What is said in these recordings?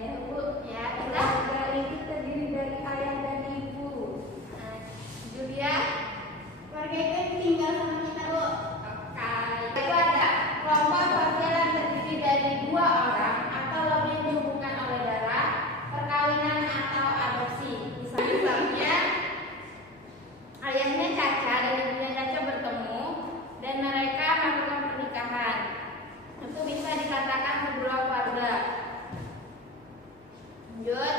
Ya Bu, Ya, keluarga itu terdiri dari ayah dan ibu. Julia. Keluarga itu tinggal sama kita, Bu. Oke. Itu ada kelompok sosial yang terdiri dari 2 orang atau lebih dihubungkan oleh darah, perkawinan atau adopsi. Misalnya ayahnya Caca dan ibunya Caca bertemu dan mereka melakukan pernikahan. Itu bisa dikatakan sebuah keluarga. Lanjut.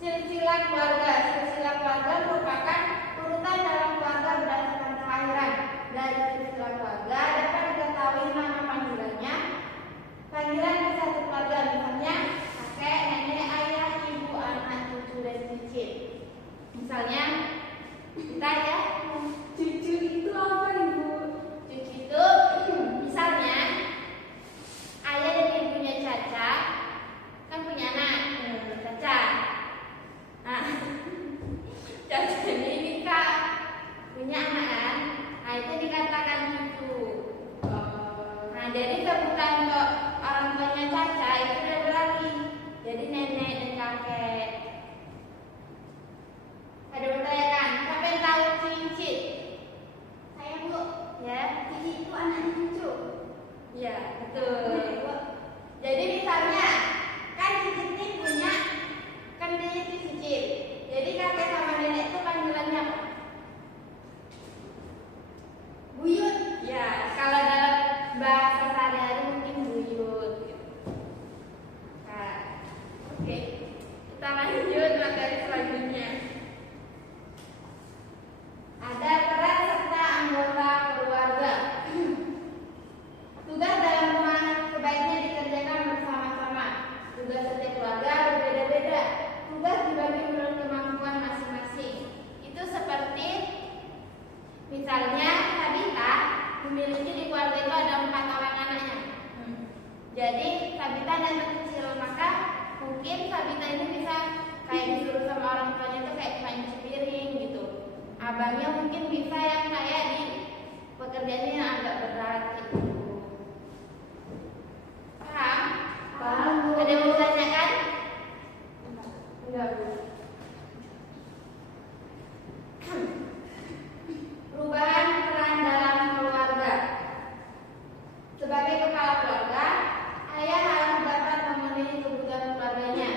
Silsilah keluarga. Silsilah keluarga merupakan urutan dalam keluarga berdasarkan kelahiran. Dari silsilah keluarga dapat diketahui nama panggilannya. Panggilan di satu keluarga misalnya kakek, nenek, ayah, ibu, anak, cucu, dan cicit. Misalnya kita ya, Cucu itu apa Ibu? cucu itu misalnya ayah dan ibunya Caca kan punya anak, Caca. Nah, Caca ini nikah punya anak kan, nah itu dikatakan cucu. Nah jadi sebutan untuk orang tuanya Caca itu udah berlari jadi nenek dan kakek. Ada pertanyaan, siapa yang tahu cincin? Saya, Bu. Ya, Cici itu anaknya cucu. ya betul. Benar ya, Bu? Jadi misalnya kan cicit ini punya kan dia itu cicit. Jadi kakek sama nenek itu panggilannya apa? Buyut. Ya, kalau dalam bahasa sehari-hari mungkin buyut. Gitu. Nah, oke. Kita lanjut materi selanjutnya. Ada peran serta anggota keluarga. Tugas dalam rumah sebaiknya dikerjakan bersama-sama. Tugas setiap keluarga berbeda-beda. Tugas dibagi menurut kemampuan masing-masing. Itu seperti misalnya Sabita memiliki di keluarga itu ada 4 orang anaknya. Jadi Sabita anak kecil, maka mungkin Sabita ini bisa kayak disuruh sama orang tuanya itu kayak nyuci piring gitu. Abangnya mungkin bisa yang kayak di pekerjaannya yang agak berat gitu. Paham? Paham, Bu. Ada yang mau ditanyakan? Enggak, Bu. Perubahan peran dalam keluarga. Sebagai kepala keluarga, ayah harus dapat memenuhi kebutuhan keluarganya.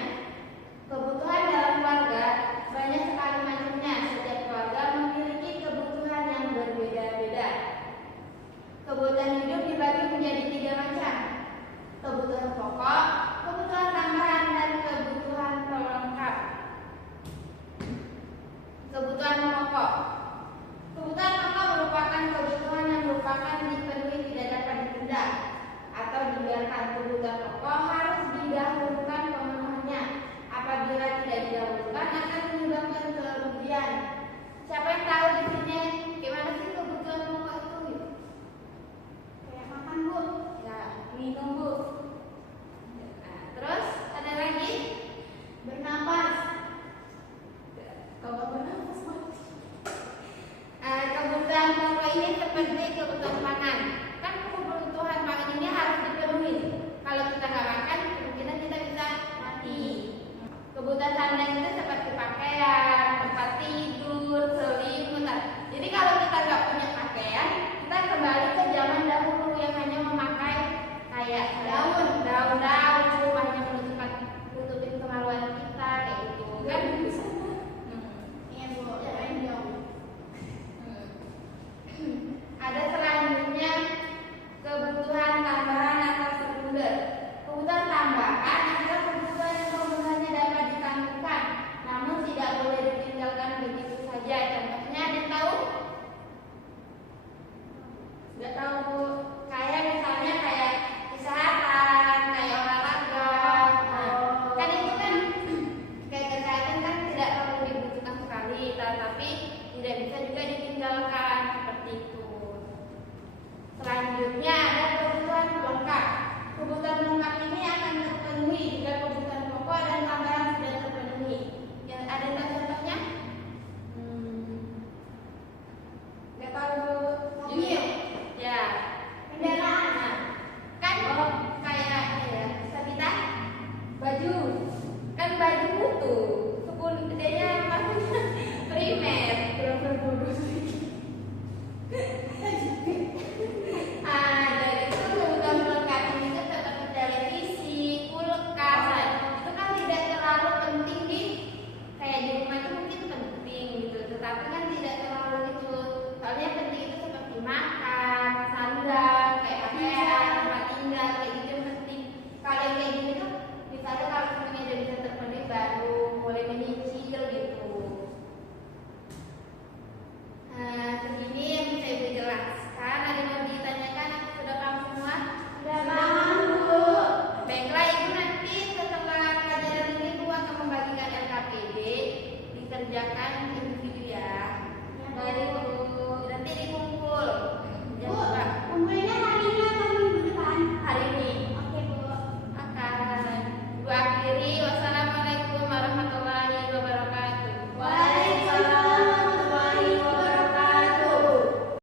Kebutuhan dalam keluarga banyak sekali macamnya. Setiap keluarga memiliki kebutuhan yang berbeda-beda. Kebutuhan hidup dibagi menjadi 3 macam. Kebutuhan pokok, kebutuhan tambahan, dan kebutuhan pelengkap. Kebutuhan pokok. Kebutuhan pokok merupakan kebutuhan yang merupakan dipenuhi tidak dapat ditunda atau dibiarkan. Kebutuhan pokok harus didahulukan pemenuhannya. Apabila tidak didahulukan akan menyebabkan kerugian. Siapa yang tahu di sini gimana sih kebutuhan pokok itu? Kayak makan, Bu. Ya, minum Bu.